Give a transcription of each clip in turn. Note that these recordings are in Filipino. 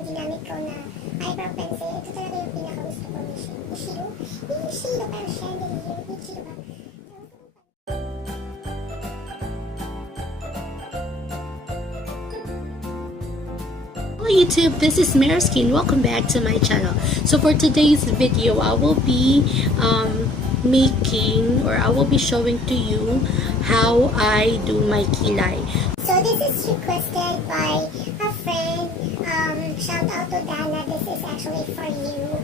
yung ginamit ko na eyebrow pencil. Ito talaga yung pinaka-gusto ko ni Shido. Ni Shido, pero chandelier. Ni Shido ba? Hello YouTube, this is Mariskin. Welcome back to my channel. So for today's video, I will be I will be showing to you how I do my kilay. So this is requested by a friend. Shout out to Dana. This is actually for you.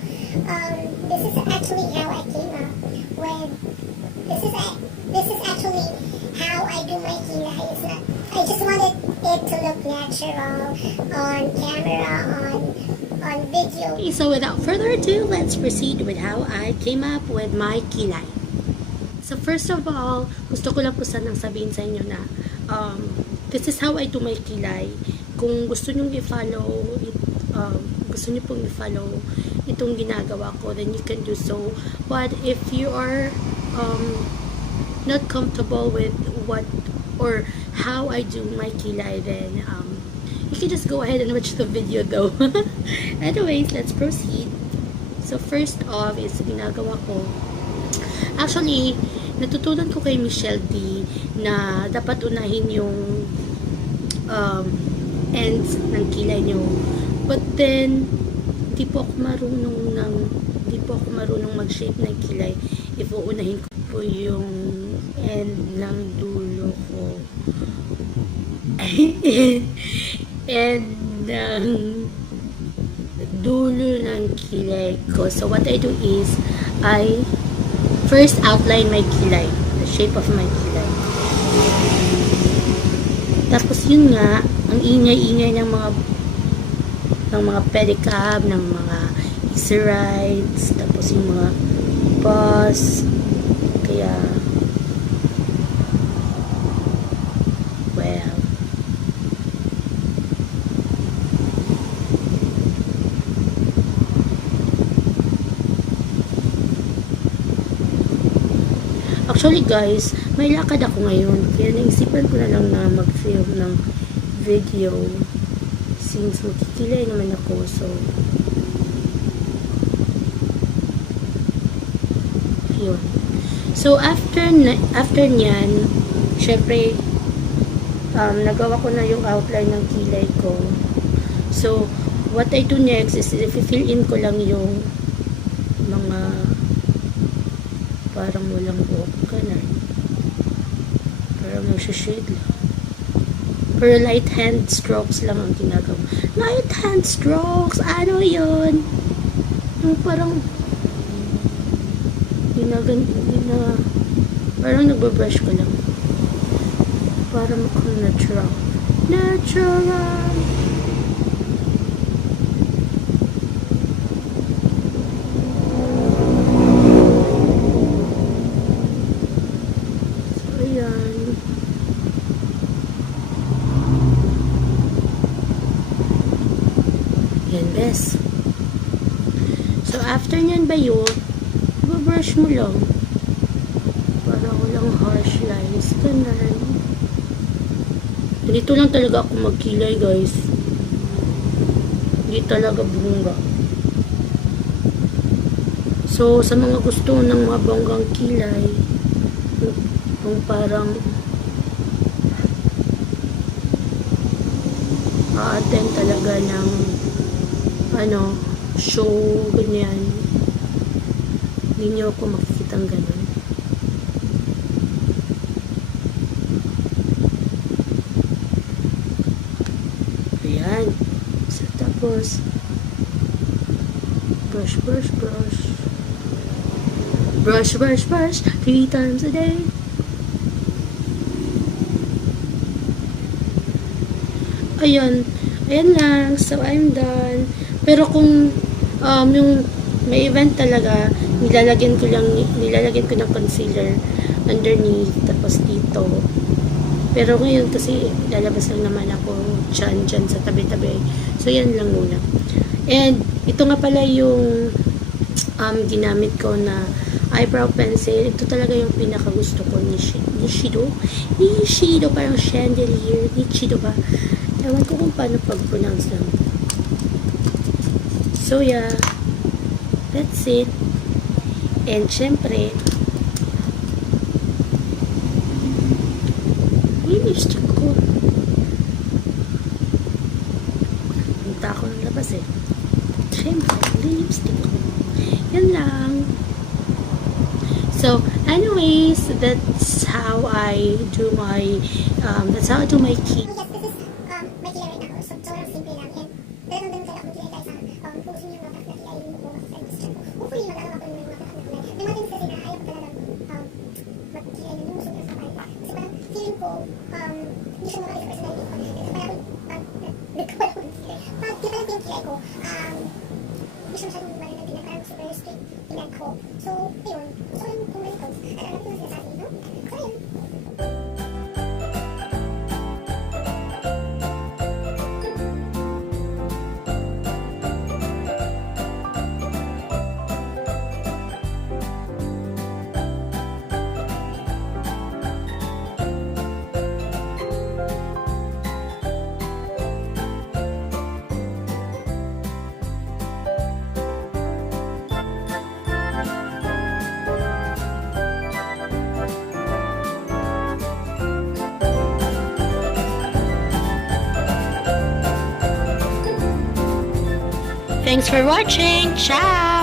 This is actually how I came up with. This is actually how I do my kilay. It's not. I just wanted it to look natural on camera, on video. Okay, so without further ado, let's proceed with how I came up with my kilay. So first of all, gusto ko lang po sanang sabihin sa inyo na this is how I do my kilay. Kung gusto nyo i-follow, itong ginagawa ko, then you can do so. But if you are not comfortable with what or how I do my kilay, then you can just go ahead and watch the video though. Anyways, let's proceed. So first off is ginagawa ko, actually natutunan ko kay Michelle D na dapat unahin yung ends ng kilay nyo, but then di po ako marunong mag-shape ng kilay if uunahin ko po yung end ng dulo ko and dulo ng kilay ko. So what I do is I first outline my kilay, the shape of my kilay. Tapos yun nga, ang ingay-ingay ng mga pedicab, ng mga easy rides, tapos yung mga bus, kaya well, actually guys, may lakad ako ngayon, kaya naisipan ko na lang na mag-film ng video since magkikilay naman ako. So yun. So after nyan, syempre nagawa ko na yung outline ng kilay ko. So what I do next is i-fill in ko lang yung mga parang walang buhok ka na. Parang shade lang. Pero light hand strokes lang ang ginagawa. Light hand strokes! Ano yun? Yung parang parang nagbabrush ko lang. Para mukhang natural. Natural! Yan, bes. So, after nyan ba yun, brush mo lang. Para walang harsh lines. Ganun. Dito lang talaga ako magkilay, guys. Hindi talaga bongga. So, sa mga gusto ng mga bonggang kilay, yung parang a-attend talaga ng show, ganyan. Hindi nyo ako makikita ng ganun. Ayan. So, tapos brush 3 times a day. Ayan lang. So, I'm done. Pero kung yung may event talaga, nilalagyan ko ng concealer underneath, tapos dito. Pero ngayon kasi lalabas lang naman ako dyan sa tabi-tabi. So, yan lang muna. And, ito nga pala yung ginamit ko na eyebrow pencil. Ito talaga yung pinakagusto ko ni Shido. Parang chandelier. Ni Shido ba? Ewan ko kung paano pag-pronounce lang. So yeah, that's it. And syempre, yung lipstick ko. Punta ako ng labas eh. Syempre, yung lipstick ko. Yan lang. So, anyways, that's how I do my key. Yes, this is my kilay right now. So, sobrang simple lang. And talagang ganun kaya akong kilay guys ha. Puso niyo yung mga na kilay yung bukas sa Instagram ko. Hopefully, mag-alala ko yung mga na kilay. May mga things kasi na ayaw ko talagang mag-kilay ng gusto niya sa kapal. Kasi parang feeling ko, hindi siya makakita sa personality ko. Kasi parang nagkawala ko ng kilay. Pag kita lang yung kilay ko, hindi siya masyadong wala ng kilay. Parang super straight kilay ko. So, ayun. Gusto ko lang kung may codes. At alam ko yung sinasabi, no? So, ayun. Thanks for watching. Ciao!